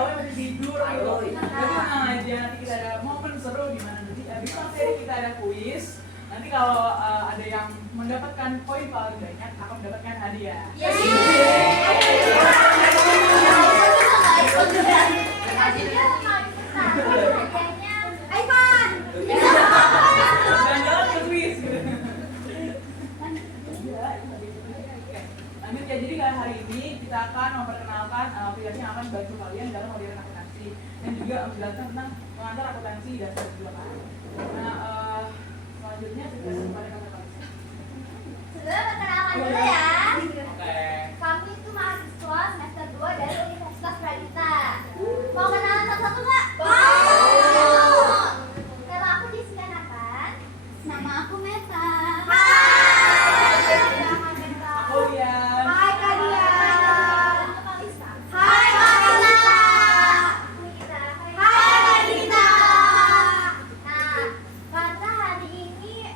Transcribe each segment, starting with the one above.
awalnya masih tidur gitu. Jadi tenang aja, nanti kita ada momen seru di mana nanti habis materi kita ada kuis. Nanti kalau ada yang mendapatkan poin paling banyak akan mendapatkan hadiah. Jangan-jangan ke kuis gitu. Lanjut ya, jadi hari ini kita akan memperkenalkan aplikasi yang akan membantu kalian dalam modern akuntansi dan juga menjelaskan tentang mengantar akuntansi dasar juga kan. Nah, selanjutnya kita kepada kakak. Sebelum perkenalan dulu ya. Oke. Kami itu mahasiswa semester 2 dari Universitas Pradita. Mau kenalan satu-satu nggak? Mau. Nama aku Disganakan. Nama aku Meta. Hai. Aku Lian. Hai Kak Dian. Hai Kak Lisa. Hai Kak Dita. Nah, karena hari ini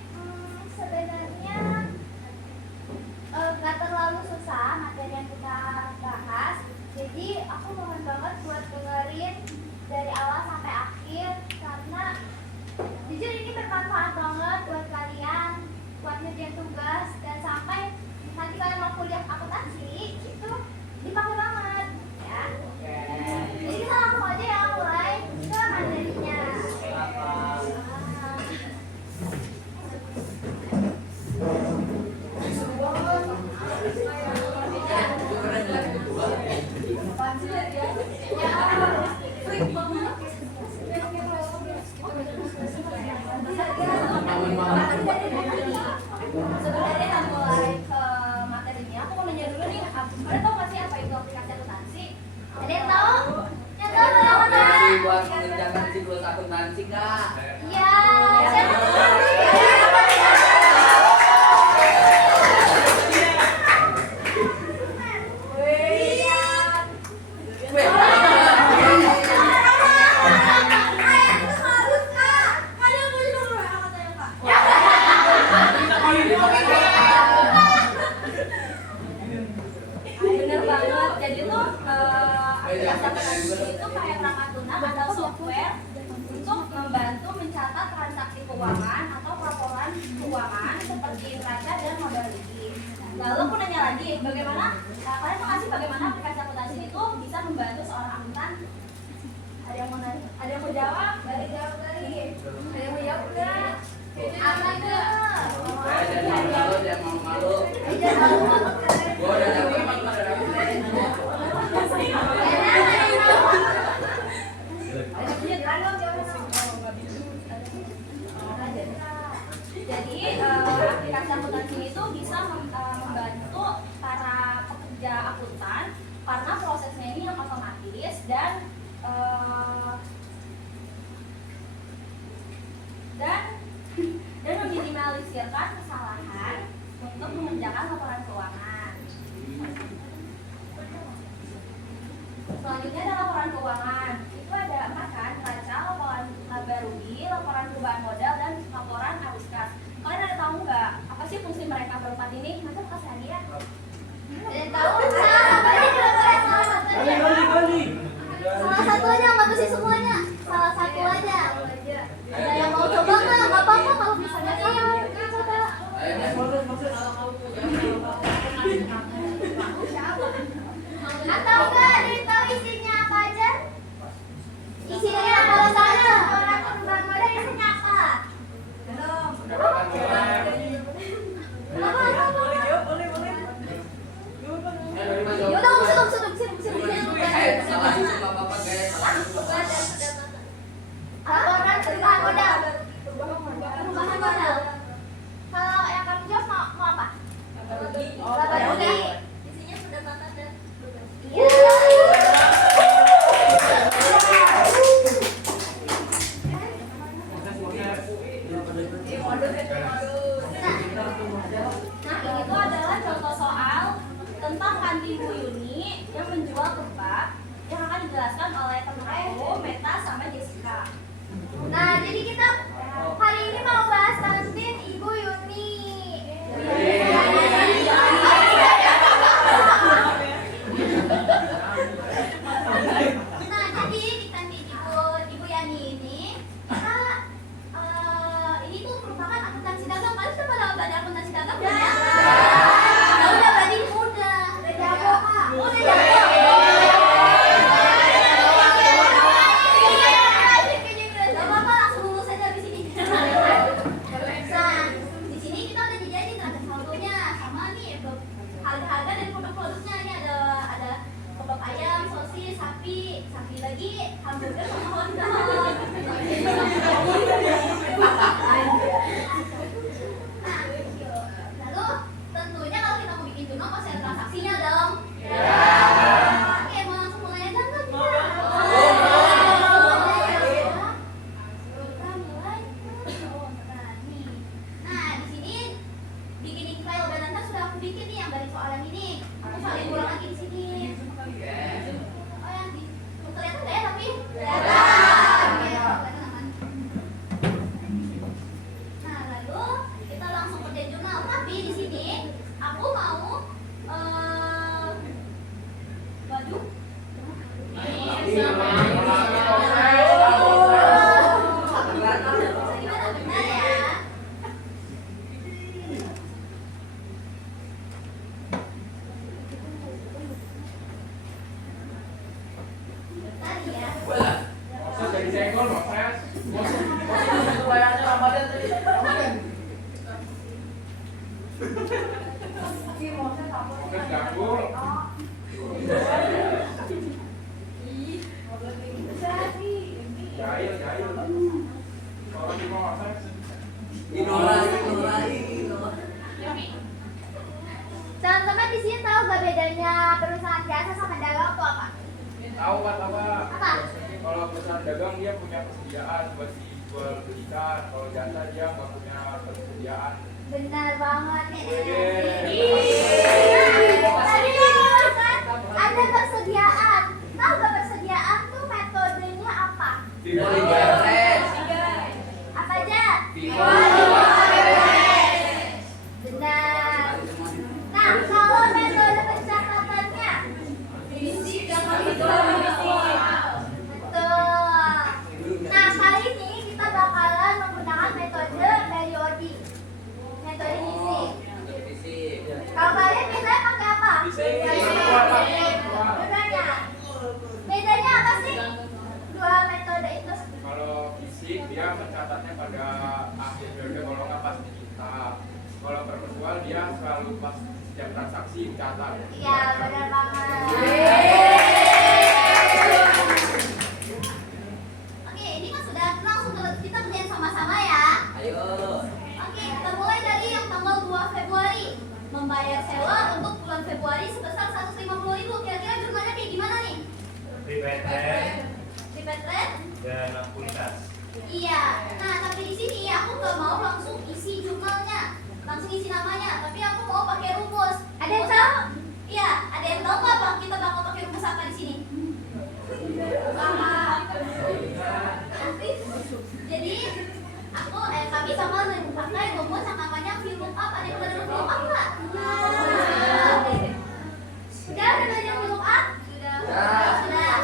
sebenarnya nggak terlalu susah materi yang kita bahas, jadi aku mohon banget buat dengerin dari awal sampai akhir karena jujur ini bermanfaat banget buat kalian buat ngerjain tugas dan sampai nanti kalian mau kuliah akuntansi itu dipakai banget ya. Jadi kita langsung aja ya mulai ke materinya. Sebenarnya kita mulai ke materinya, aku mau nanya dulu nih, ada tahu nggak sih apa itu aplikasi akuntansi? Ada yang tahu? Yang tahu berapa Aplikasi buat mengerjakan siklus akuntansi, Kak. Iya, siapa tahu? Bener banget. Jadi tuh aplikasi akuntansi itu kayak perangkat lunak atau software untuk membantu mencatat transaksi keuangan atau laporan keuangan seperti neraca dan modal liquid. Lalu aku nanya lagi, bagaimana kalian mau kasih bagaimana aplikasi akuntansi itu bisa membantu seorang akuntan? Ada yang mau nanya? Ada yang mau jawab? Ada yang jawab lagi? Ada yang mau jawab enggak? Apa enggak? Jangan malu, jangan malu. Jangan malu kalian. Gua udah dapet, udah dapet. Jadi aplikasi akuntansi itu bisa membantu para pekerja akuntan karena prosesnya ini yang otomatis dan meminimalisirkan kesalahan untuk mengerjakan laporan keuangan. Selanjutnya ada laporan keuangan. Itu ada 4 kan, neraca, laporan laba rugi, laporan perubahan modal, dan laporan arus kas. Kalian ada tahu nggak apa sih fungsi mereka berempat ini? Masa kasih hadiah? Ada tahu? Salah satu aja, nggak mesti semuanya. Salah satu aja. Ada yang mau coba nggak? Nggak apa-apa kalau bisa nggak coba. Atau nggak ada yang tahu isinya apa aja? Isinya kalau saya laporan perubahan modal isinya apa? Belum. Yaudah, laporan perubahan modal. Perubahan modal. Kalau yang kamu jawab mau apa? Laba rugi. Isinya pendapatan dan Nah, ini tuh adalah contoh soal tentang kantin Bu Yuni yang menjual kebab yang akan dijelaskan oleh teman aku, Meta sama Jessica. Nah, jadi kita hari ini mau bahas kantin Ibu Yuni. Nah, udah mohon dong. Nah, lalu tentunya kalau kita mau bikin jurnal pasti ada transaksinya dong. Oke, mau langsung mulai aja nggak kita? Kita mulai. Nah, nih. Nah, di sini bikin file balance sudah aku bikin nih yang dari soal yang ini. Aku salin ulang lagi di sini. Oh, yang di kelihatan nggak ya tapi? Kelihatan. Oke, kelihatan aman. Nah, lalu kita langsung kerjain jurnal. Tapi di sini aku mau baju. Gimana benar ya? Benar ya? Masa jadi senggol, Mas. Itu layarnya Ramadan tadi. Ramadan. Mas ganggu. Jahil. Kalau di bawah Mas. Inora. Teman-teman di sini tahu gak bedanya perusahaan jasa sama dagang itu apa? Tahu Pak, apa? Apa? Kalau perusahaan dagang dia punya persediaan buat dijual belikan. Kalau jasa dia nggak punya persediaan. Benar banget nih. Wede. Tadi kan ada persediaan. Tahu gak persediaan tuh metodenya apa? Dari beres. Apa aja? Benar. Nah, kalau metode pencatatannya? Betul. Nah, kali ini kita bakalan menggunakan metode periodik. Metode isi. Kalau kalian biasanya pakai apa? Bedanya? Bedanya apa sih? Dua metode itu. Kalau fisik dia mencatatnya pada akhir periode, kalau nggak pas kita. Kalau perpetual dia selalu pas setiap transaksi mencatat. Iya, benar banget. Oke, ini kan sudah langsung kita kerjain sama-sama ya. Ayo. Oke, kita mulai dari yang tanggal 2 Februari. Membayar sewa untuk bulan Februari sebesar 150.000. Kira-kira jumlahnya kayak gimana nih? Prepaid Prepaid rate? dan akuntas. Iya. Nah, tapi di sini aku nggak mau langsung isi jurnalnya, langsung isi namanya, tapi aku mau pakai rumus. Ada yang tahu? Iya, ada yang tahu nggak Bang? Kita bakal pakai rumus apa di sini? Jadi kami sama pakai rumus yang namanya VLOOKUP. Ada yang belajar VLOOKUP nggak? Sudah ada belajar VLOOKUP? Sudah.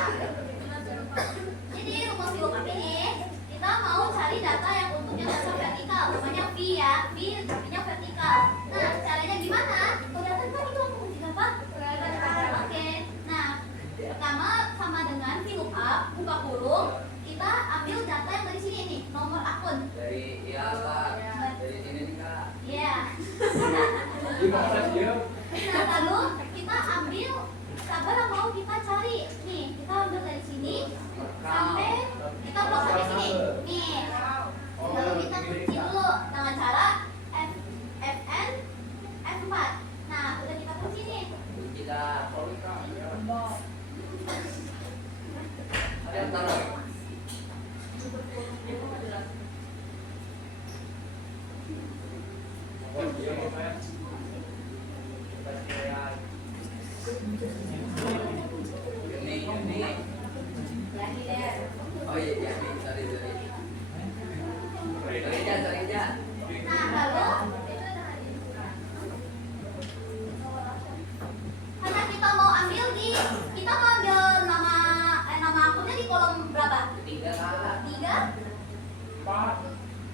Jadi rumus VLOOKUP ini kita mau cari data yang untuknya dasar vertikal, namanya V ya, V artinya vertikal. Nah, caranya gimana? Kelihatan kan itu aku kunci apa? Oke. Nah, pertama sama dengan VLOOKUP, buka kurung, kita ambil data yang dari sini nih, nomor akun. Dari Kak. Dari sini nih Kak. Iya. Di proses dia. Nah, lalu kita ambil sabar yang mau kita cari. Nih, kita ambil dari sini sampai kita blok sampai sini. Nih. Lalu kita kunci dulu dengan cara FN F4. Nah, udah kita kunci nih. Kita ada yang taruh. Oh, dia Mas. Ini. Lagi deh. Oh iya, sorry. Cari aja. Nah, lalu karena kita mau ambil nama akunnya di kolom berapa? 3 Kak. 3. Pak.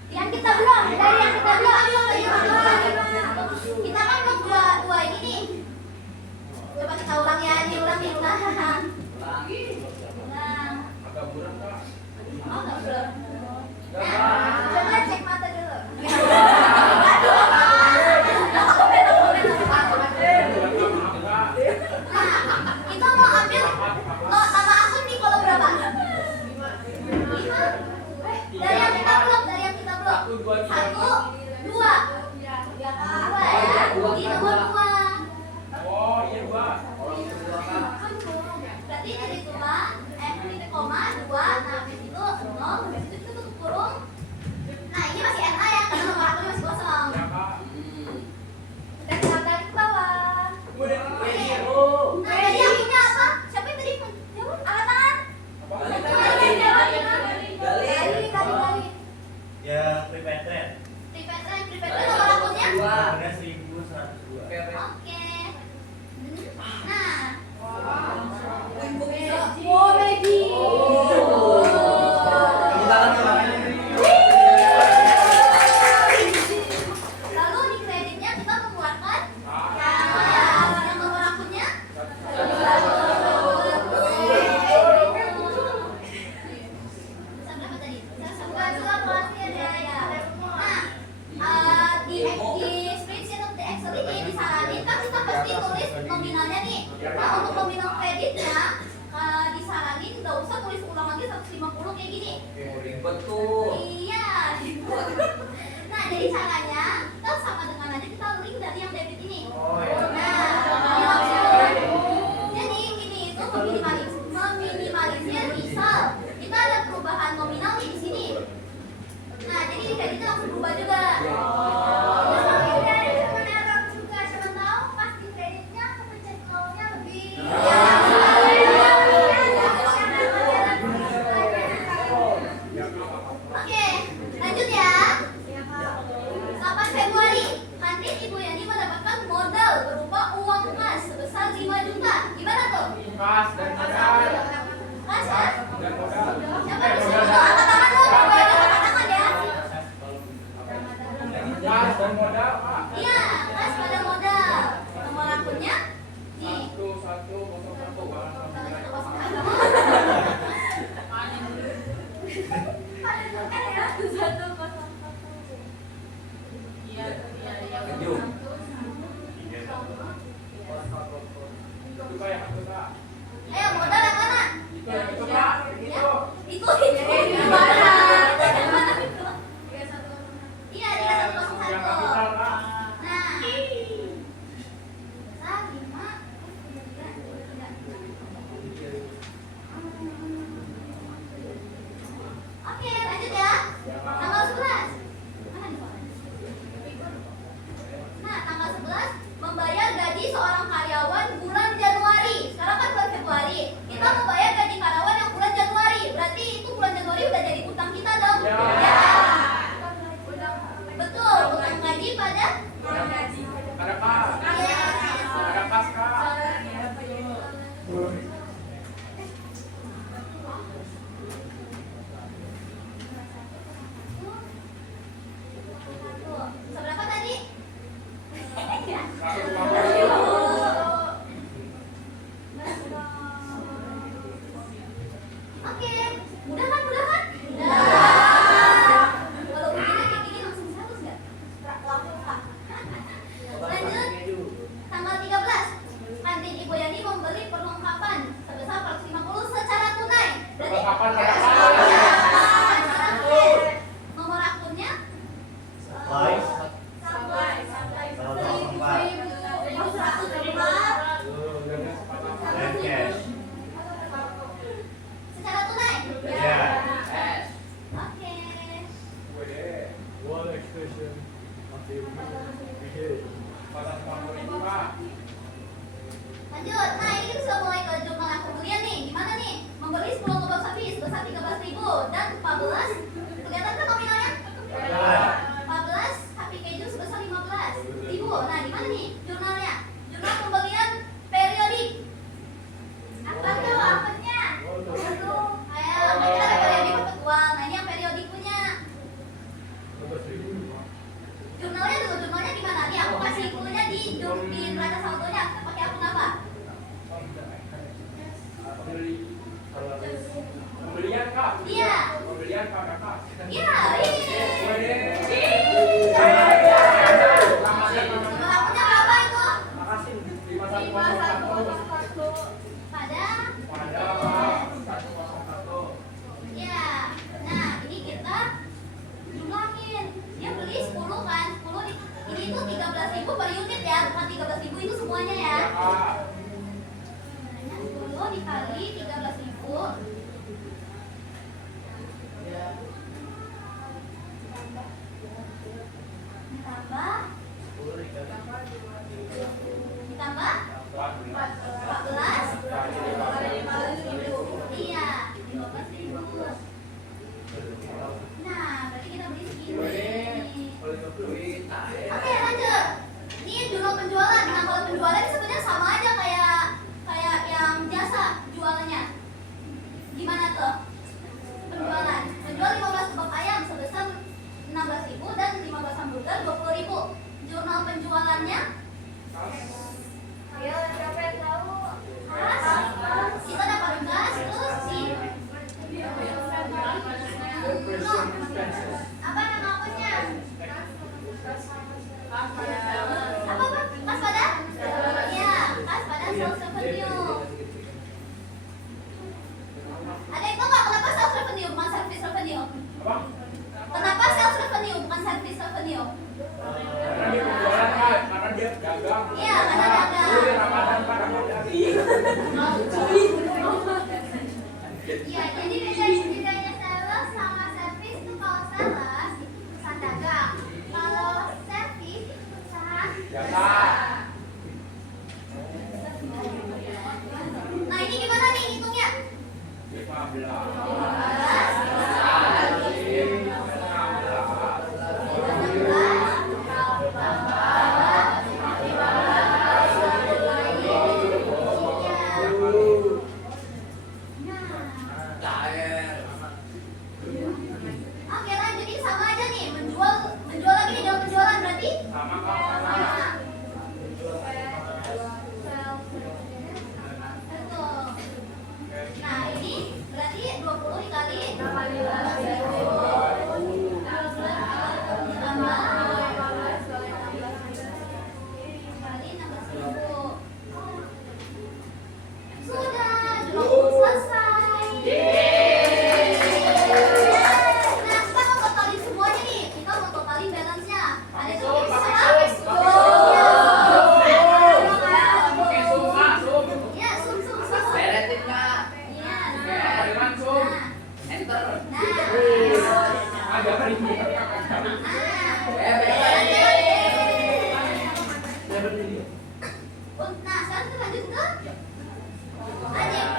Yang kita belum, dari yang kita belum. Kita kan belum dua ini nih. Coba kita ulang ya, ulang. Ulangi. Ulang. Agak buram Kak. Oh, nggak belum. Enggak, Nah, Pak. coba cek mata dulu. Nah, kita mau ambil nama akun di kolom berapa? Nah, untuk nominal kreditnya disaranin nggak usah tulis ulang lagi 150 kayak gini. Ribet tuh. Iya, gitu. Nah, jadi caranya kita sama dengan aja kita link dari yang debit ini. Oh ya. Nah, ini langsung. Jadi ini itu meminimalisir misal kita ada perubahan nominal nih di sini. Nah, jadi kreditnya langsung berubah juga. Siapa tahu pas di kreditnya kepencet nolnya lebih. Oke, lanjut ya. 8 Februari, kantin Ibu Yani mendapatkan modal berupa uang kas sebesar 5 juta. Gimana tuh? Kas dan modal. Kas ya? Dan modal. Siapa bisa angkat tangan dulu? Ibu Yani angkat tangan ya. Kas dan modal, Pak. Iya, kas pada modal. Nomor akunnya? Nih. 1101. Iya, iya, iya. Lanjut. Itu Pak yang itu Pak. Ayo, modal yang mana? Itu Pak. Ya, Itu. itu yang mana? Yang mana itu? Iya, Yang 3101. kapital Pak. Nah, oke, lanjut ya. Tanggal 11. Mana nih, Pak? Nah, tanggal 11 membayar gaji seorang karyawan bulan Januari. Sekarang kan bulan Februari. Kita membayar gaji karyawan yang bulan Januari. Berarti itu bulan Januari udah jadi utang kita dong. Ya. Ya. Betul, utang gaji pada Ada kas. Ada kas Kak. seberapa tadi? 150. Oke, mudah kan? Mudah kan? Kalau begini kayak gini langsung 100 nggak? Langsung Pak. Lanjut, tanggal 13 kantin Ibu Yani membeli perlengkapan sebesar 450 secara tunai. Berarti Perlengkapan pada kas. nomor akunnya Supplies. 1.104 Dan cash. secara tunai. Ya. Oke. One expression of the we 450.000 Pak. Lanjut, nah ini kita sudah mulai ke jurnal yang pembelian nih. Gimana nih? Membeli 10 kebab sapi sebesar 13.000 dan 14. Kelihatan kan nominalnya? 14 sapi keju sebesar 15.000. Nah, gimana nih jurnalnya? Jurnal pembelian periodik. Apa tuh? Apanya? Aduh, kayak kita ada periodik perpetual. Nah, ini yang periodik punya. Jurnalnya dulu, jurnalnya gimana? Nih aku kasih clue-nya di neraca saldonya. Pakai akun apa? Pembelian Kak. Iya. Pembelian Kak. Iya, ini. Wede. sales revenue. Ada yang tahu nggak kenapa sales revenue bukan service revenue? Apa? Kenapa sales revenue bukan service revenue? Karena dia penjualan Kak, karena dia dagang. Iya, karena dagang. Oh, dia Ramadan Pak, Ramadan. Iya, jadi bedanya sales sama service itu kalau sales itu perusahaan dagang, kalau service itu perusahaan Jasa. Nah ini gimana nih hitungnya? 15. Oke lanjut, ini sama aja nih, menjual lagi nih dalam penjualan berarti Sama Kak, sama. Betul. Nah ini berarti 20 dikali 16.000. Sudah, 20 selesai. Nah, kita mau totalin semuanya nih. Kita mau totalin balance-nya. Ada Sum, pakai tulisan sum, pakai sum. Pakai sum, Kak, sum. Ya, sum. Beresin Kak. Iya. Pakai langsung. Enter. Agak ribet. Nah, sekarang kita lanjut ke AJP,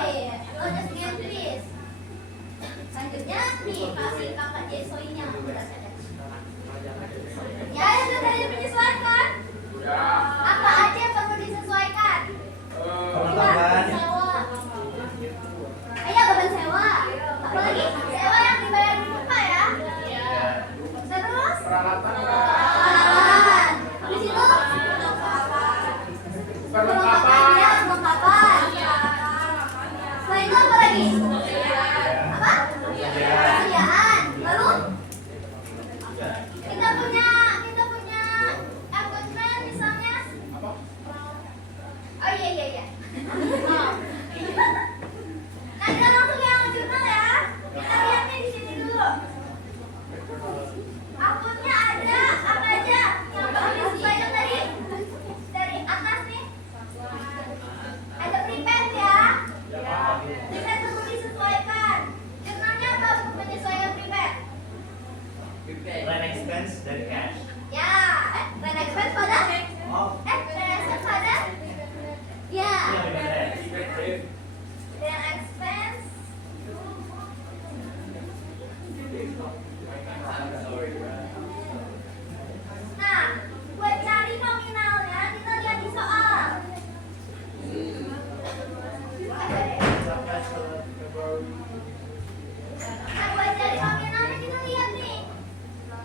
Lojas Gentris. Selanjutnya nih, kasih kakak Jesoinya. Ya, yang udah tadi menyesuaikan. Udah. Apa aja yang perlu disesuaikan? Perlengkapan. Sewa. Iya, beban sewa. Apalagi sewa yang dibayar di muka ya. Terus Peralatan. peralatan. Habis itu Perlengkapan. perlengkapan. Selain itu apa lagi? Apa? Persediaan. Lalu kita punya equipment misalnya. Apa? Oh iya. Oh. Nah kita langsung yang jurnal ya. Kita lihatnya di sini dulu. Akunnya ada apa aja yang perlu disesuaikan dari atas nih. Ada prepaid ya. Prepaid perlu disesuaikan. Jurnalnya apa untuk menyesuaikan prepaid? Line expense dan cash. Ya, rent expense pada? Oh, Rent expense pada? Ya. iya benar. Rent expense. Nah, buat cari nominalnya kita lihat di soal. Nah, buat cari nominalnya kita lihat nih.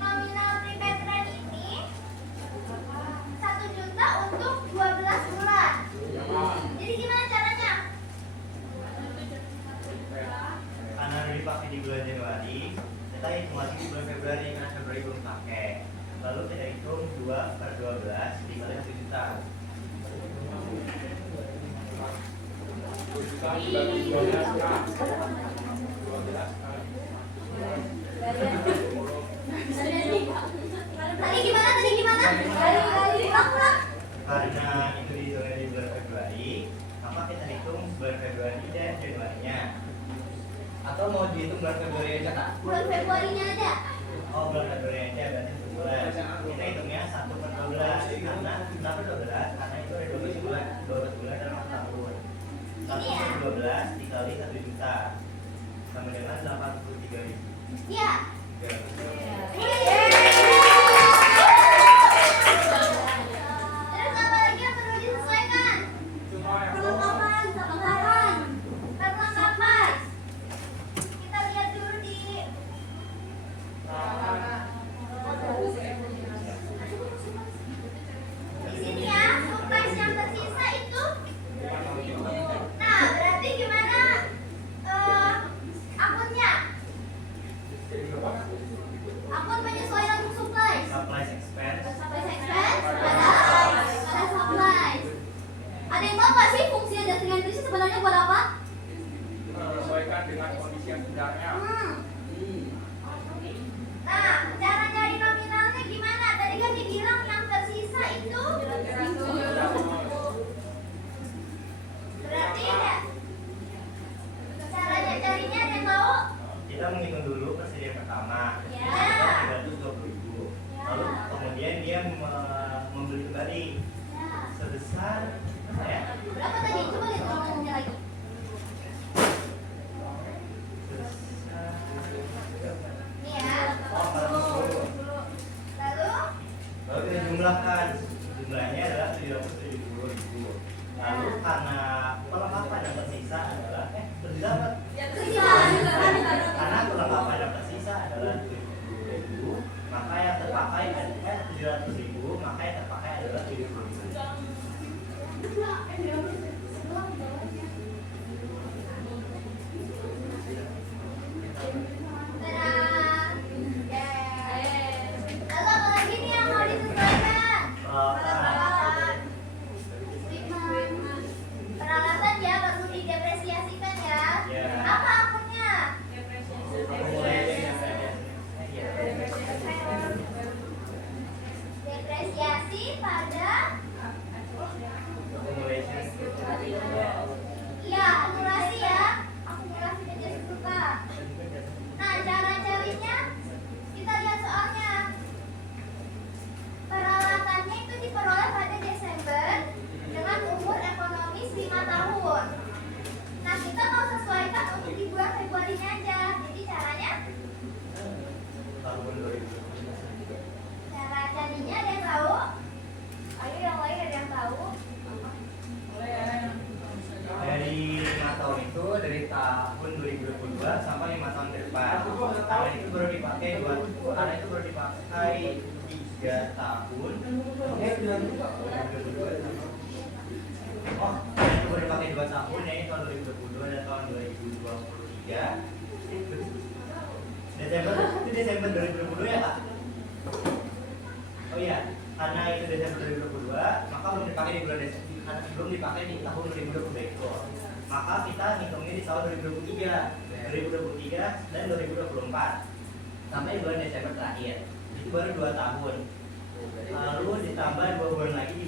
Nominal prepaid rent ini 1 juta untuk 12 bulan. Jadi gimana caranya? Karena udah dipakai di bulan Januari, kita hitung lagi di bulan Februari karena Februari belum pakai. Lalu kita hitung 2/12 dikali 1 juta. Tadi gimana? Kali ulang. Karena itu dihitungnya di bulan Februari, maka kita hitung bulan Februari dan Januarinya. Atau mau dihitung bulan Februari aja Kak? Bulan Februarinya ada. Oh, bulan Februari aja berarti 11. Kita hitungnya 1/12. Karena kenapa 12? Karena itu ada 12 bulan dalam satu tahun. 1/12 dikali 1 juta sama dengan 83.000. Iya. Terus apa lagi yang perlu disesuaikan? Perlengkapan. Kita lihat dulu di sini ya, surprise yang tersisa itu. Nah, berarti gimana akunnya? Akun menyesuaikan sebenarnya. Nah, cara nyari nominalnya gimana? Tadi kan dibilang yang tersisa itu berarti ya caranya carinya ada yang tahu? Kita menghitung dulu persediaan pertama. Ya. 320.000. Lalu kemudian dia membeli kembali Ya. sebesar ya, Berapa tadi? Coba lihat uangnya lagi. sebesar Nih ya. oh, 410. Lalu Lalu kita jumlahkan, jumlahnya adalah 770.000. Lalu karena perlengkapan yang tersisa adalah tersisa apa? Karena perlengkapan yang tersisa adalah 70.000, maka yang terpakai adalah 700.000, maka yang terpakai adalah 70.000. Dadah. Lalu apa lagi nih yang mau disesuaikan? Peralatan ya baru didepresiasikan ya. Ya. Apa akunnya? Depresiasi pada iya akumulasi ya. Akumulasi dan jasa suka. Nah, cara carinya kita lihat soalnya. Peralatannya itu diperoleh pada Desember dengan umur ekonomis 5 tahun. Nah, kita mau sesuaikan untuk di bulan Februarinya aja. Jadi caranya, cara carinya ada yang tahu? Ayo yang lain ada yang tahu? Boleh ya. Dari 5 tahun itu dari tahun 2022 sampai 5 tahun ke depan. Karena itu baru dipakai 3 tahun. Oh, itu baru dipakai 2 tahun ya, ini tahun 2022 dan tahun 2023. Desember 2022 ya Kak? Oh iya, karena itu Desember 2022, maka belum dipakai di bulan Desember, karena belum dipakai di tahun 2022 itu. Maka kita ngitungnya di tahun 2023 dan 2024 sampai bulan Desember terakhir. Itu baru 2 tahun. Lalu ditambah 2 bulan lagi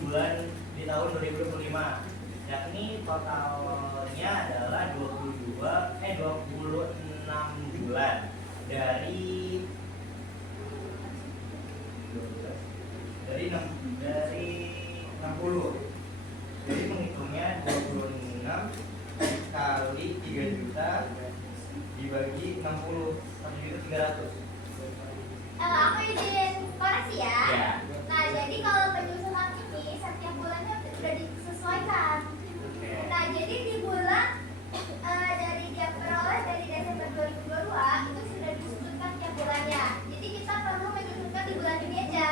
di tahun 2025. Yakni totalnya adalah 26 bulan dari 60. Jadi menghitungnya 26 kali 3 juta dibagi 60, 1.300.000. Aku izin koreksi ya. Ya. Nah, jadi kalau penyusunan ini setiap bulannya sudah disesuaikan. Nah, jadi di bulan dari dia peroleh dari Desember 2022 itu sudah disusunkan tiap bulannya. Jadi kita perlu menyusunkan di bulan ini aja.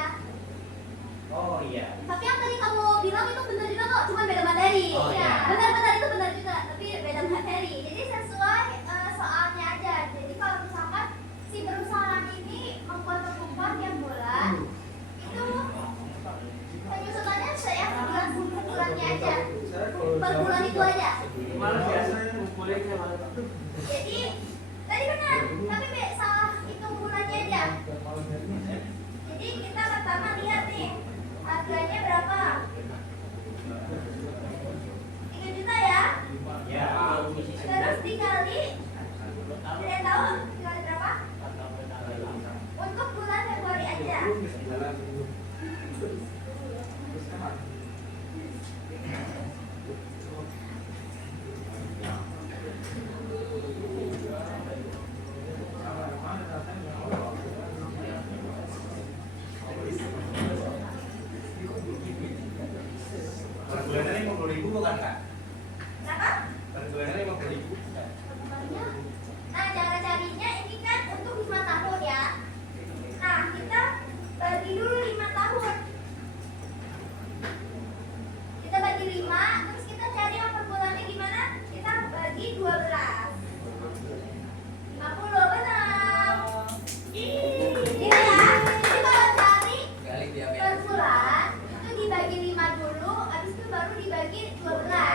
Oh iya. Tapi yang tadi kamu bilang itu benar juga kok, cuma beda materi. Oh, ya. iya. Benar-benar itu benar juga, tapi beda materi. Jadi sesuai soalnya aja. Jadi kalau misalkan si perusahaan ini membuat pengumpulan tiap bulan, itu penyusunannya saya bulannya aja. Per bulan itu aja. Jadi tadi benar, tapi salah hitung bulannya aja. Jadi kita pertama lihat nih harganya berapa? 3 juta ya. Ya. Terus dikali, ada yang tahu dikali berapa? Untuk bulan Februari aja. Per bulannya 50.000 bukan Kak? Berapa? Per bulannya 50.000. Nah, cara carinya ini kan untuk 5 tahun ya. Nah, kita bagi dulu 5 tahun. Kita bagi 5, terus kita cari yang per bulannya gimana? Kita bagi 12. 50 benar. Ini ya. Jadi kalau cari per bulan itu dibagi 5 dulu, habis itu baru dibagi 12.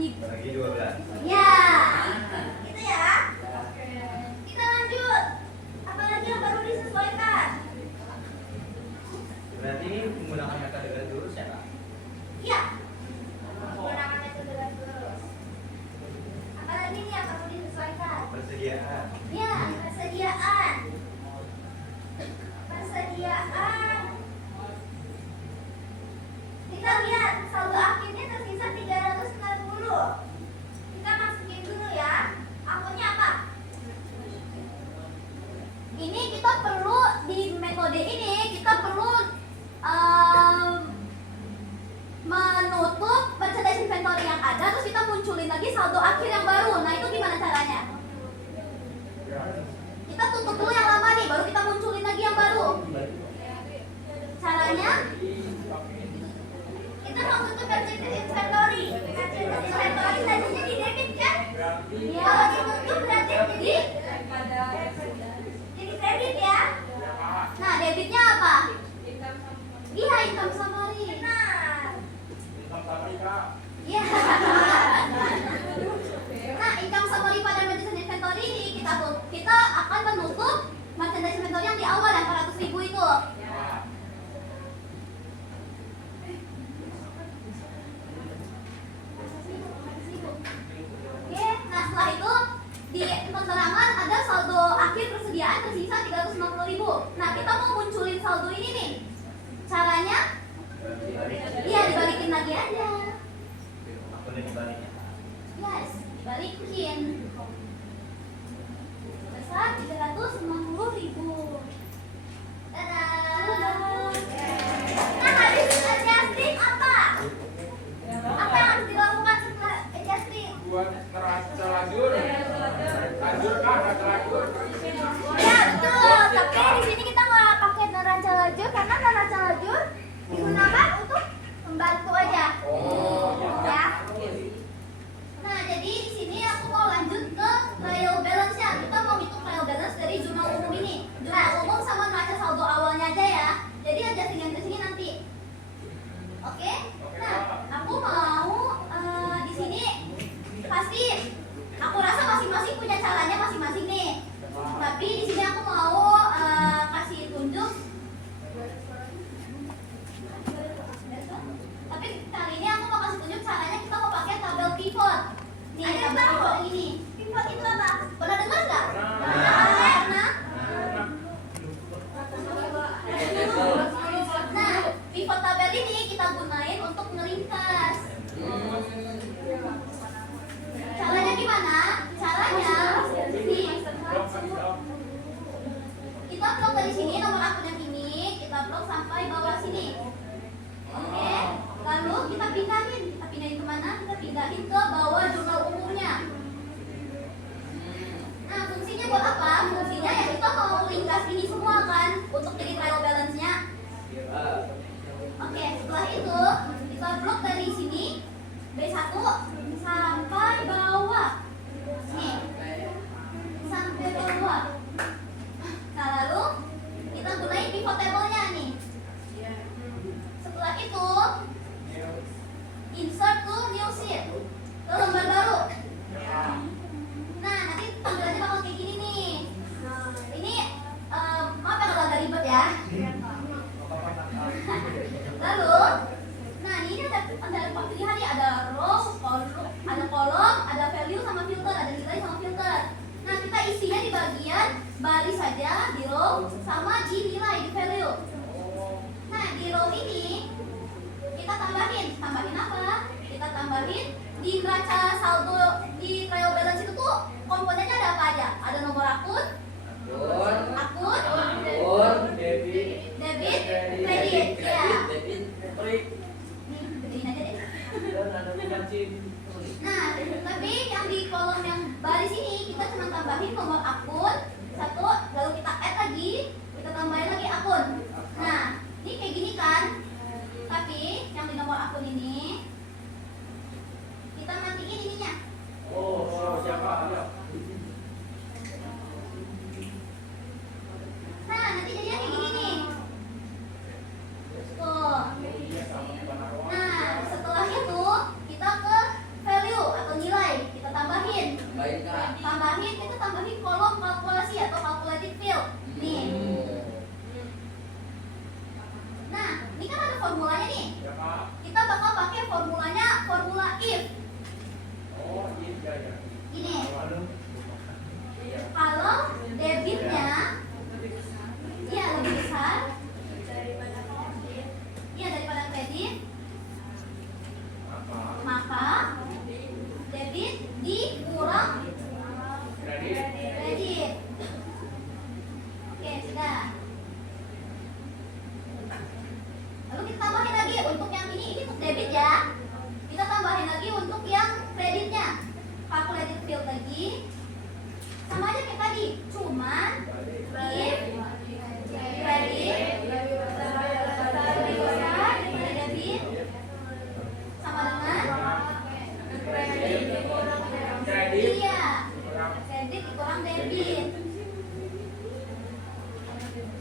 Bagi 12. Ya, itu ya. Kita lanjut. Apalagi yang perlu disesuaikan? Berarti ini menggunakan metode garis lurus ya Kak? Iya. Menggunakan metode garis lurus. Apalagi nih yang perlu disesuaikan? Persediaan. Ya, persediaan. Persediaan. Kita lihat saldo akhirnya tersisa 340. Kita masukin dulu ya. Akunnya apa? Ini kita perlu di metode ini kita perlu menutup merchandise inventory yang ada, terus kita munculin lagi saldo akhir yang baru. Nah, itu gimana caranya? Kita tutup dulu yang lama nih, baru kita munculin lagi yang baru. Caranya kita mau tutup merchandise inventory. Merchandise inventory tadinya di debit kan? Kalau ditutup berarti jadi kredit ya. Nah, debitnya apa? Iya, income summary. Benar. Income summary Kak. Iya. Nah, income summary pada merchandise inventory ini kita akan menutup merchandise inventory yang di awal yang 400.000 itu. Oke, nah setelah itu di keterangan ada saldo akhir persediaan tersisa 350.000. Nah, kita mau munculin saldo ini nih. Caranya? Iya, dibalikin lagi aja. Akunnya dibaliknya. Yes, dibalikin. Besar 350.000. Dadah. Nah, habis adjusting apa? Apa yang harus dilakukan setelah adjusting? Buat neraca lajur. Lajur Kak, neraca lajur. Ya betul, tapi di sini kita nggak pakai neraca lajur karena neraca lajur digunakan untuk membantu aja. Ya. Nah, jadi di sini aku mau lanjut ke trial balance-nya. Kita mau hitung trial balance dari jurnal umum ini. Jurnal umum sama neraca saldo awalnya aja ya. Jadi adjusting yang di sini nanti. Oke? Nah, aku mau di sini pasti aku rasa masing-masing punya caranya masing-masing nih. Tapi di sini aku mau kasih tunjuk. Tapi kali ini aku mau kasih tunjuk caranya kita mau pakai tabel pivot. Nih, tabel pivot ini. Pivot itu apa? Pernah dengar nggak? Pernah? Nah, pivot tabel ini kita gunain untuk ngeringkas. Caranya gimana? Caranya nih. Kita blok dari sini nomor akun yang ini, kita blok sampai bawah sini. Oke. Lalu kita pindahin. Kita pindahin kemana? Kita pindahin ke bawah jurnal umumnya. Nah, fungsinya buat apa? Fungsinya ya kita mau ringkas ini semua kan untuk jadi trial balance-nya. Oke, setelah itu kita blok dari sini B1 sampai bawah. Nih. Sampai bawah. Nah, lalu kita gunain pivot table-nya nih. Setelah itu insert to new sheet, ke lembar baru. Nah, nanti tampilannya bakal kayak gini nih. Ini maaf ya kalau agak ribet ya. Lalu, nah ini ada empat pilihan nih, ada row, ada kolom, ada value sama filter, ada nilai sama filter. Nah, kita isinya di bagian baris saja di row sama di nilai di value. Nah, di row ini kita tambahin apa? Kita tambahin di neraca saldo di trial balance itu tuh komponennya ada apa aja? Ada nomor akun, debit, kredit, ya. Nih, gedein aja deh. Nah, tapi yang di kolom yang baris ini kita cuma tambahin nomor akun satu, lalu kita add lagi, kita tambahin lagi akun. Nah, ini kayak gini kan? Tapi yang di nomor akun ini kita matiin ininya. Siapa? Nah, nanti jadinya kayak gini nih. Tuh. Nah, setelah itu kita ke value. Tambahin, kita tambahin kolom kalkulasi atau calculated field. Nih. Nah, ini kan ada formulanya nih. Ya, Kak. Kita bakal pakai formulanya, formula if. Oh, iya ya. Ini. Kalau debitnya ya lebih besar daripada kredit, maka debit dikurang kredit. Oke, sudah. Lalu kita tambahin lagi untuk yang ini untuk debit ya. Kita tambahin lagi untuk yang kreditnya. Calculated field lagi. Sama aja kayak tadi, cuman if kredit lebih besar daripada debit sama dengan Kredit. iya, kredit dikurang debit.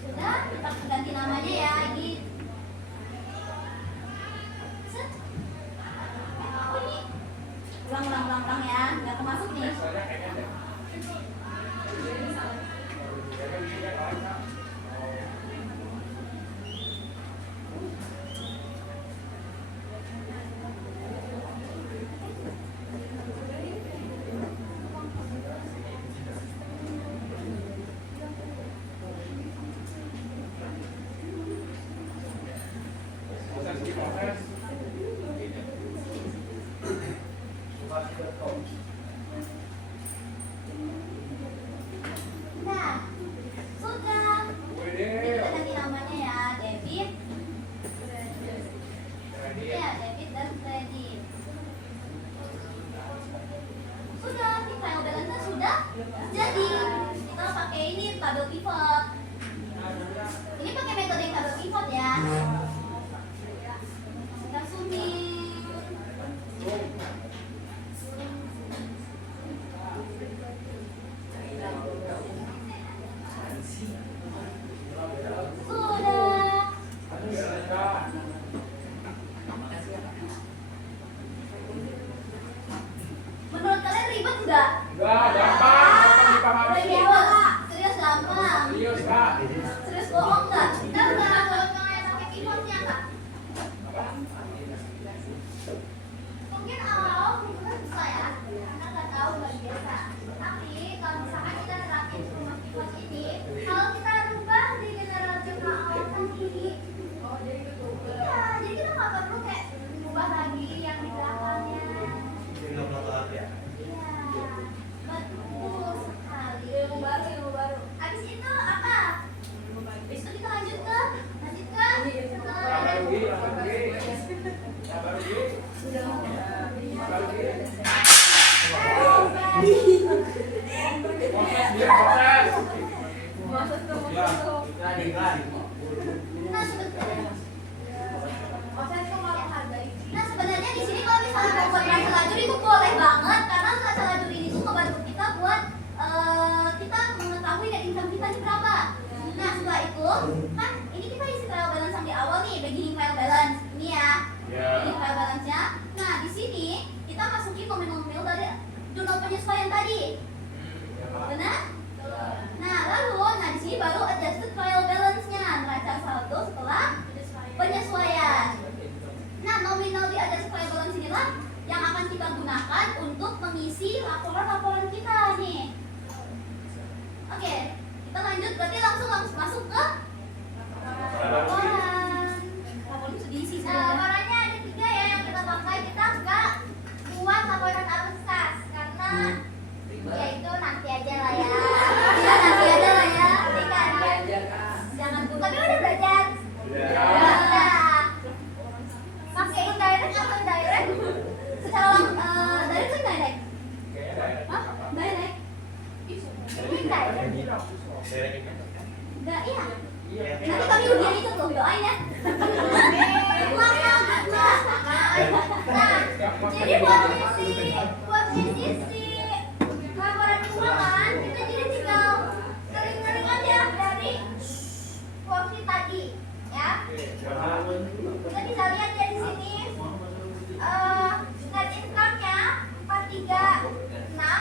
Sudah, kita ganti namanya ya ini. Set. Oh, ini ulang ya, nggak kemasuk nih. Soalnya kayaknya deh. Nah, sudah. Ini kita ganti namanya ya, debit. Ya, debit dan kredit. Sudah, di trial balance sudah jadi. Kita pakai ini tabel pivot. Ini pakai metode yang tabel pivot ya. Kita zooming. Sudah. Menurut kalian ribet nggak? Enggak, gampang dipahami. Ribet, serius gampang. Serius, Kak. Serius bohong nggak? Kita udah kayak pakai pivotnya nggak? Mungkin awal kita bisa ya, karena nggak tahu nggak biasa. Tapi kalau misalkan kita terapin semua pivot ini, kalau kita rubah di generatif awal sendiri, iya, jadi kita nggak perlu kayak ubah lagi yang di belakangnya. Jadi nggak perlu telat ya. Iya, betul sekali. Ilmu baru. Abis itu apa? Abis itu kita lanjut ke Tambah rugi, tambah rugi. Tambah rugi. Tambah rugi. Proses dia, proses. Nah sebenarnya di sini kalau misalnya buat rasa lajur itu boleh banget karena rasa lajur ini tuh ngebantu kita buat kita mengetahui net income kita ini berapa. Nah setelah itu kan ini kita isi trial balance yang di awal nih, beginning trial balance ini ya. Beginning trial balance-nya. Nah di sini kita masukin nominal dari jurnal penyesuaian tadi. Benar? Nah lalu, di sini baru adjusted trial balance-nya, neraca saldo setelah penyesuaian. Nah nominal di adjusted trial balance inilah yang akan kita gunakan untuk mengisi laporan-laporan kita nih. Oke, kita lanjut berarti langsung masuk ke laporan. Laporan sudah diisi sudah. Laporannya ada 3 ya yang kita pakai. Kita nggak buat laporan arus kas karena ya itu nanti aja lah ya. Ya nanti aja lah ya. Jangan dulu. Tapi udah belajar. Udah. Pakai indirect atau indirect? Secara direct atau indirect? Hah? Direct? Indirect? Enggak, iya. Nanti kami ujian itu tuh, doain ya. Nah, jadi buat ngisi si laporan keuangan kita jadi tinggal sering-sering aja dari porsi tadi, ya. Kita bisa lihat ya di sini net income-nya 436, nah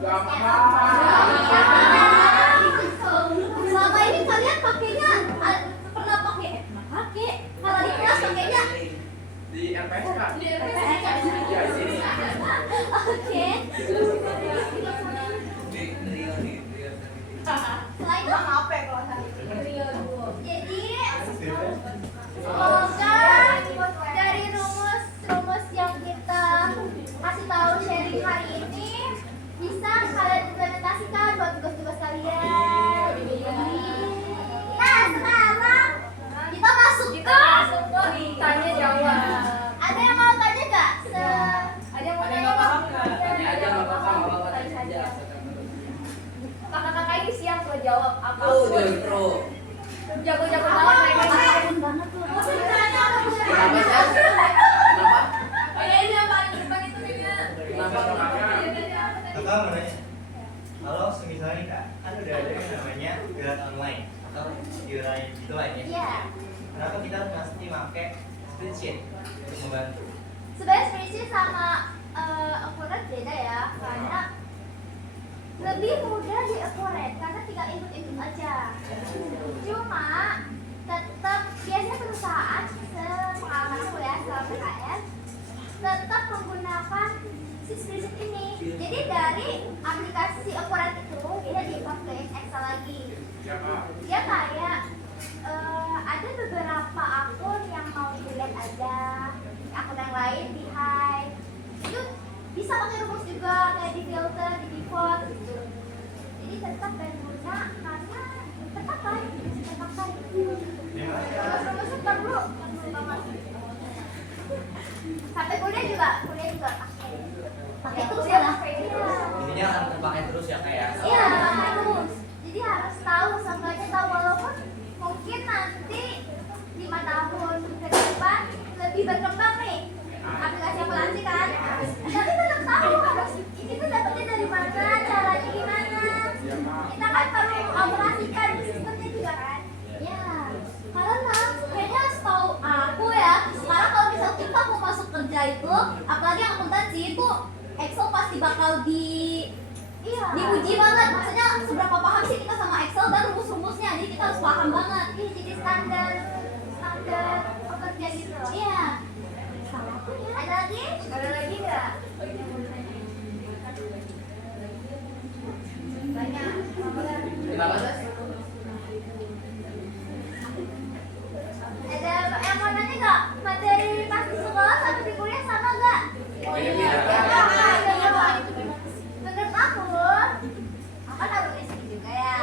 Selama ini kalian pakainya pernah pakai kalau di kelas pakainya Di LPSK. Oke. Selain itu apa ya kalau jadi semoga dari rumus yang kita kasih tahu sharing hari ini bisa kalian implementasikan buat tugas-tugas kalian. Nah sekarang kita masuk ke tanya jawab. Ada yang mau tanya nggak? Ada yang mau Ada tanya nggak paham nggak? nggak? Ada yang nggak paham? Tanya saja. Kakak-kakak ini siap buat jawab apa? Jago-jago banget mereka. Banget tuh. Kayaknya yang paling depan itu dia. Kakak mau nanya, kalau misalnya nih kak, kan udah ada yang namanya gerak online atau gerak gitu lah ya. Iya. Kenapa kita mesti pakai spreadsheet untuk membantu? Sebenarnya spreadsheet sama accurate beda ya, karena lebih mudah di accurate karena tinggal input aja. Cuma tetap biasanya perusahaan sepengalaman aku ya selama PKN tetap menggunakan si spreadsheet ini. Jadi dari aplikasi accurate itu dia dipakai Excel lagi. Dia kayak ada beberapa akun yang mau dilihat aja, akun yang lain di hide. Itu bisa pakai rumus juga kayak di filter, di default gitu. Jadi tetap berguna karena terpakai. Rumus-rumusnya perlu banget. Sampai kuliah juga pakai terus ya lah. Intinya akan terpakai terus ya kayak. Iya, pakai terus. Jadi harus tahu, sampai tahu walaupun mungkin nanti 5 tahun ke depan lebih berkembang nih aplikasi aplikasi kan. Tapi tetap tahu harus ini tuh dapetnya dari mana, caranya gimana. Kita kan perlu operasikan sistemnya juga kan. Ya, karena kayaknya setahu aku ya, sekarang kalau misal kita mau masuk kerja itu, apalagi yang akuntansi itu Excel pasti bakal diuji banget. Maksudnya seberapa paham sih kita sama Excel dan rumus-rumusnya. Jadi kita harus paham banget. Ini jadi standar pekerja gitu. Iya. Ada lagi? Ada lagi nggak? Banyak. Kenapa sih? Ada yang mau nanya nggak? Materi pas di sekolah sama di kuliah sama nggak? Oh iya. Menurut aku kan harus isi juga ya.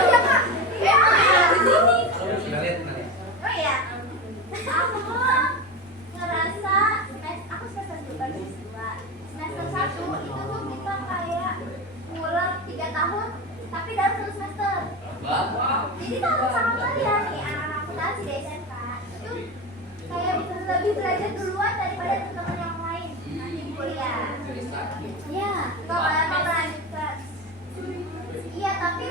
Iya kak. Kita lihat. Oh iya. Aku ngerasa aku semester 2. Semester 1 itu tuh kita kayak ngulang 3 tahun tapi dalam 1 semester. Jadi kalau sama kalian nih anak-anak akuntansi di SMK itu kayak lebih belajar duluan daripada teman-teman yang lain nanti di kuliah. Iya, kalau kalian mau melanjutkan. Iya, tapi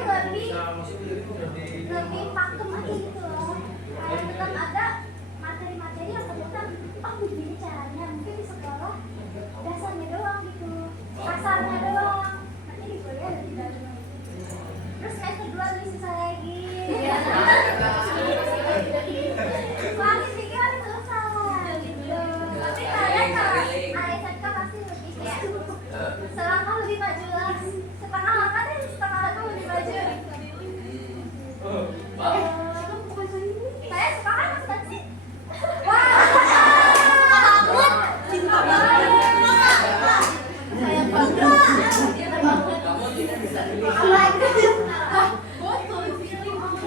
lebih pakem aja gitu loh. Kayak tetap ada materi-materi yang ternyata begini caranya. Mungkin di sekolah dasarnya doang gitu, kasarnya doang. Nanti di kuliah lebih dalam. Terus semester 2 lebih susah lagi. Lagi pikiran susah gitu. Tapi kalian kalau ASMK pasti lebih kayak selangkah lebih maju lah. Setengah langkah deh, setengah langkah lebih maju. Saya suka kan akuntansi. Wah, takut, cinta banget. Saya bangga. Kamu tidak bisa dilihat.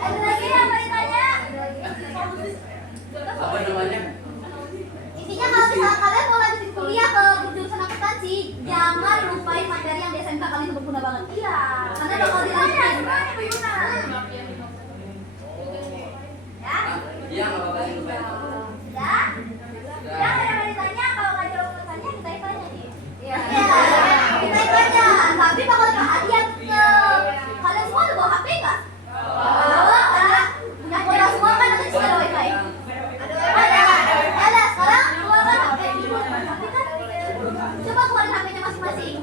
Ada lagi yang mau ditanya? Apa namanya? Intinya kalau misalnya kalian mau lanjutin kuliah ke jurusan akuntansi, jangan lupain materi yang di SMK kalian itu berguna banget. Iya. Karena bakal dilanjutin. Berguna. Ya? Iya, nggak apa-apa lupa. Ya? Ya, ada yang ditanya. Kalau nggak ada yang mau tanya, kita tanya nih. Iya. Kita tanya. Tapi bakal ke hadiah ke kalian semua ada bawa HP nggak? Bawa. Yang bawa semua kan nanti sudah ada wifi. Ada. Sekarang keluarkan HP. Tapi kan coba keluarin HP-nya masing-masing.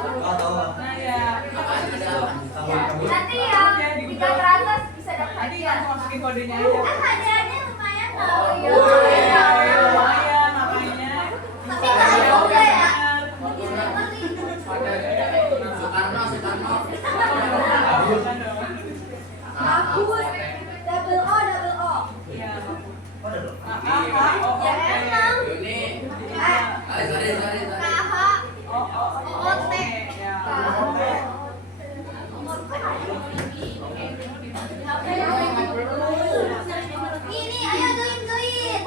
Nah ya, Nanti yang 300 bisa dapat tadi hadiah. langsung masukin kodenya aja. Hadiahnya lumayan loh. Lumayan makanya. Tapi kalau juga ya. Bagus. Double O. Iya. Oh, ada dong. Ya emang. KH. OOT. Ya. Ini ayo join.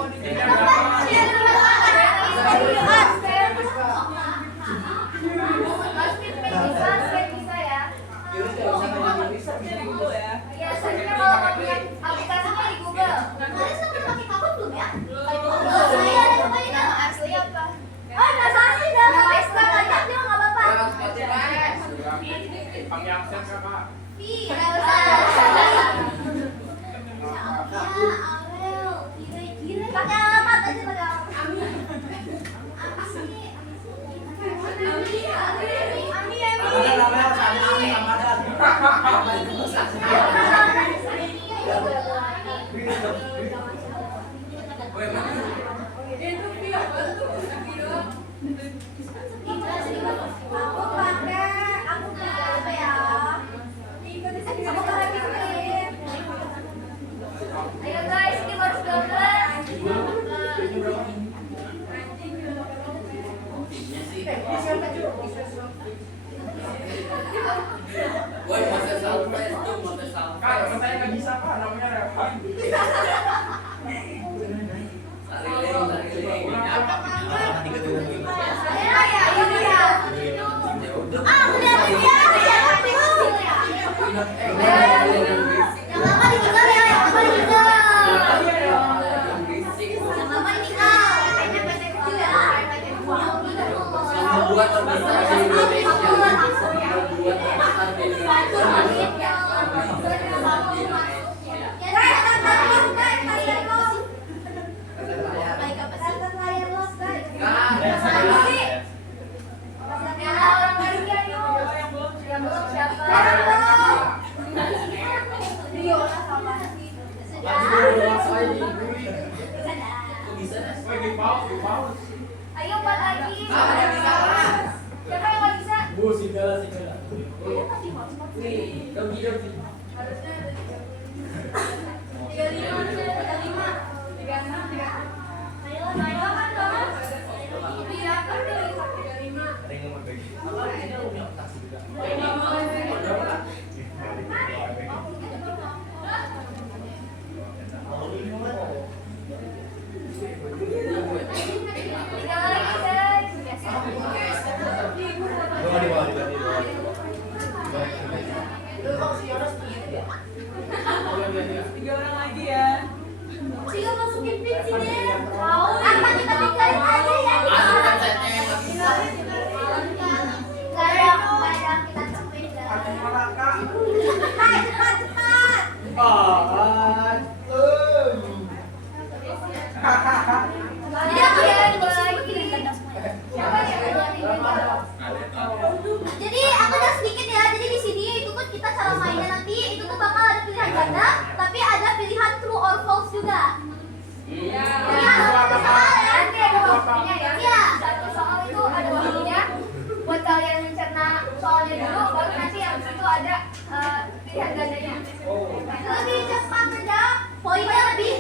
Bisa ya. Search-nya di Google ya. Ya, sebenarnya kalau mau punya aplikasinya di Google. Kalian sempat pakai kamu belum ya? Saya ada cobain nama asli apa? Oh, nama asli nama Vespa banyak juga nggak apa-apa. Kami akses Kak. Nggak usah. Aurel, kira-kira pakai alamat aja pakai alamat. Aku pakai apa ya? Aku pakai Pipit. Ayo guys, ini baru 12. Kak, teman saya nggak bisa Kak, namanya Revan. Buat terbesar di Indonesia. Buat terbesar di Indonesia. Di paus. Ayo buat lagi. Siapa yang nggak bisa? Segala. Harusnya 35. Ayo kan dong. Iya kan dong 35. Tiga orang lagi ya. Siapa masukin pin sini? Apa kita tinggalin aja ya? Gak ada kita sampai cepat. Jadi aku jalan dua lagi. Jadi aku udah sedikit ya. Jadi di sini itu tuh kita cara mainnya nanti itu tuh bakal ada pilihan ganda, tapi ada pilihan true or false juga. Iya. Iya. Satu soal itu ada waktunya. Buat kalian mencerna soalnya dulu, baru nanti yang itu ada pilihan gandanya. Lebih cepat menjawab, poinnya lebih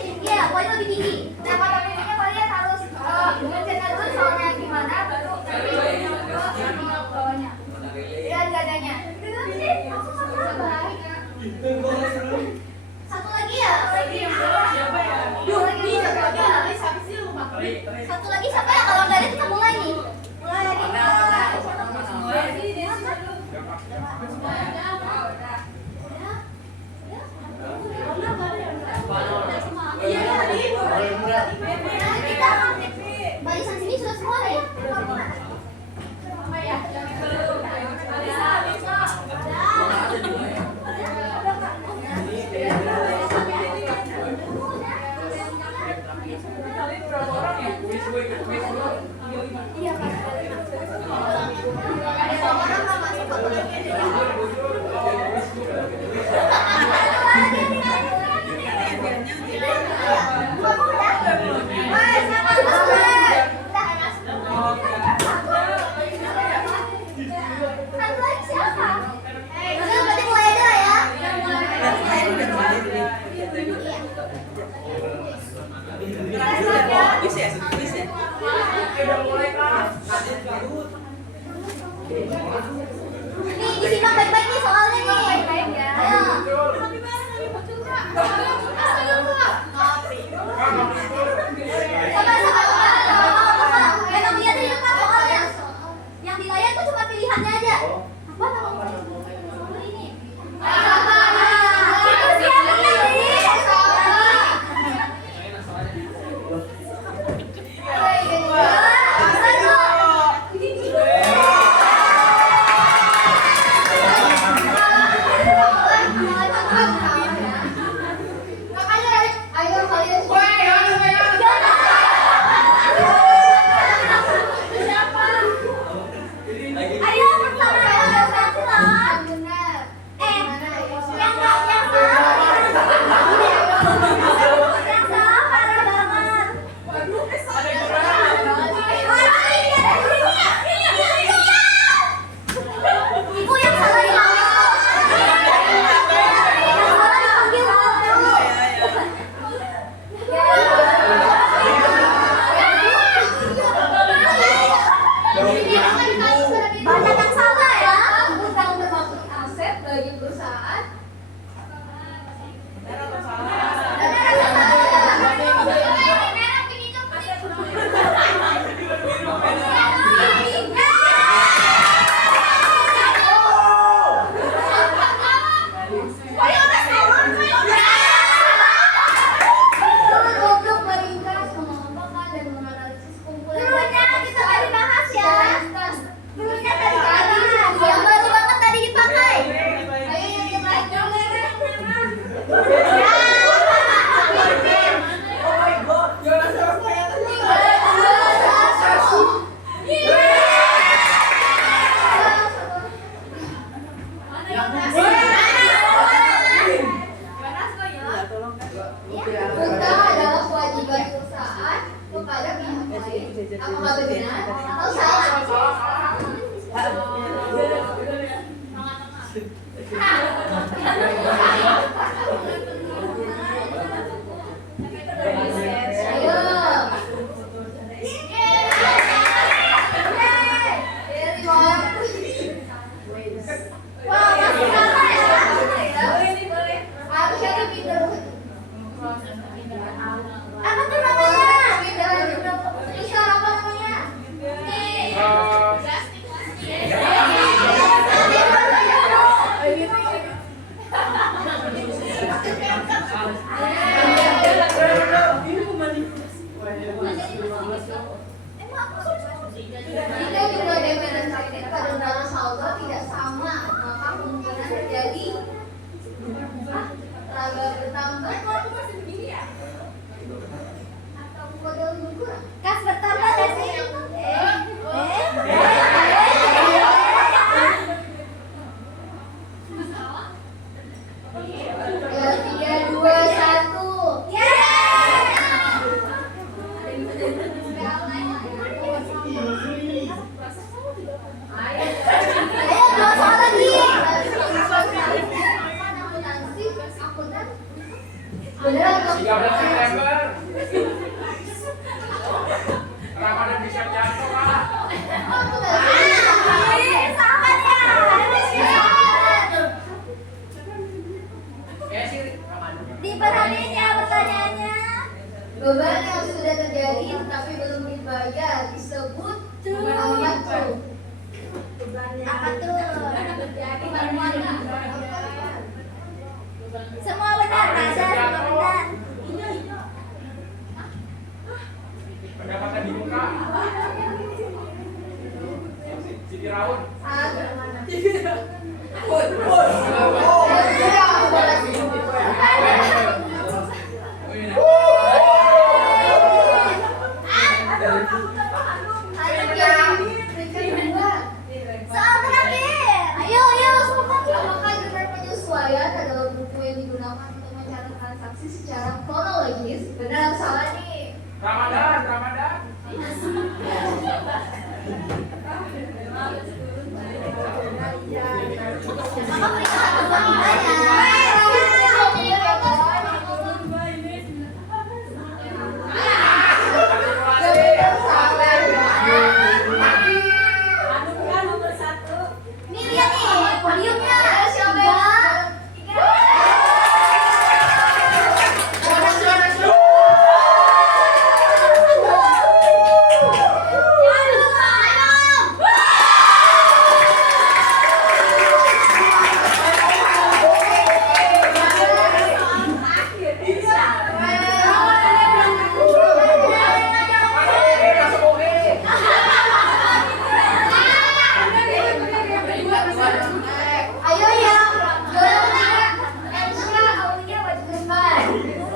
tinggi. Nah kalau pilihnya kalian harus mencerna dulu soalnya gimana, baru nanti ke bawahnya. Pilihan gandanya. Satu lagi ya? Siapa ya? Satu lagi siapa ya? Kalau nggak ada kita mulai nih. Mulai lagi. Udah mulai kan? Nih, disimak baik-baik nih soalnya nih. Baik-baik ya. Ayo. Memang dia di depan soalnya. Yang di layar tuh cuma pilihannya aja. Apa nama ini? Itu siapa tadi? Ayo pertama yang salah. Yang salah. Yang salah parah banget. Ibu yang salah dipanggil. Yang salah dipanggil. Banyak yang salah ya. Utang termasuk aset bagi perusahaan. Benar atau salah? Untuk meringkas, mengelompokkan dan menganalisis kumpulan Dulunya kita tadi bahas ya. Dulunya tadi Tadi yang baru banget tadi dipakai. ayo yang lain Oh my god, jangan salah saya tadi. Utang adalah kewajiban perusahaan kepada pihak lain. Apakah benar atau salah? Ayo. Wah, masih salah ya. Harusnya tuh pinter. Apa tuh namanya? Bisa apa namanya? Jika jumlah debit dan kredit pada neraca saldo tidak sama, maka kemungkinan terjadi laba bertambah atau modal berkurang. Kas bertambah gak sih? Ya, 3, 2, 1. Ayo, dua soal lagi. Akuntansi, akuntan. Bener atau 13 September. Ramadan bisa jatuh, Pak. Sama dia. Diperhatiin ya pertanyaannya. Beban yang sudah terjadi tetapi belum dibayar disebut apa tuh? Apa tuh? Semua benar, ada semua benar. Pendapatan di muka. Siti Raun. Soal terakhir. Ayo, semua. Apakah benar penyesuaian adalah buku yang digunakan untuk mencatat transaksi secara kronologis? Benar atau salah nih? Ramadan. Mama periksa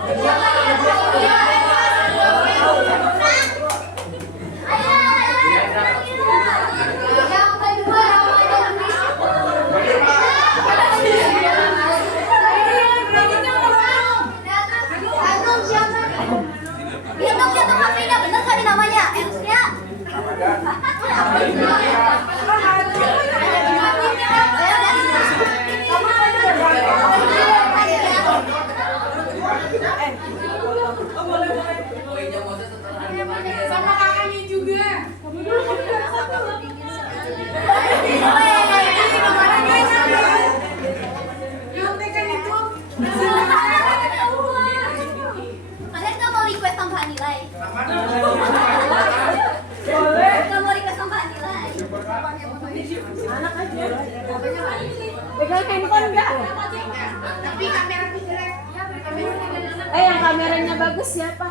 Hitung HP-nya bener tadi namanya. Elsnya. Poinnya Moses setelah dia Sama kakaknya juga. Nyontekan itu. Kalian nggak mau request tambahan nilai? Boleh. Nggak mau request tambahan nilai? Anak aja. Pegang handphone enggak? Tapi kamera jelek. Yang kameranya bagus siapa?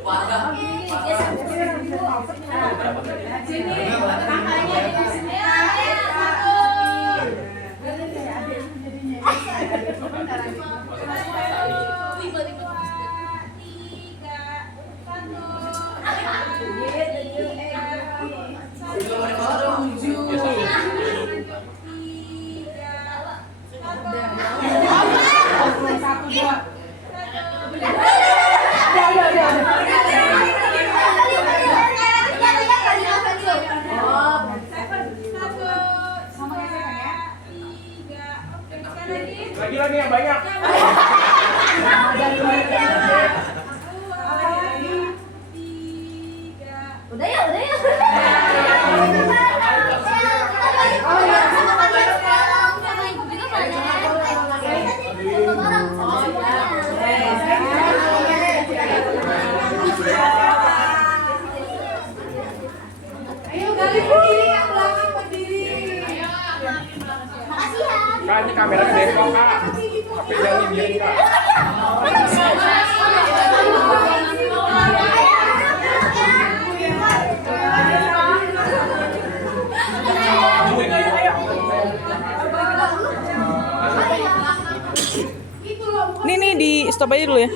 parah. Sini, kakaknya di sini. Lagi yang banyak. Udah ya. Ayo kali berdiri yang belakang berdiri. Makasih ya. Kak, ini kameranya bengkok, Kak. Tapi jangan miring, Kak. Nih di stop aja dulu ya.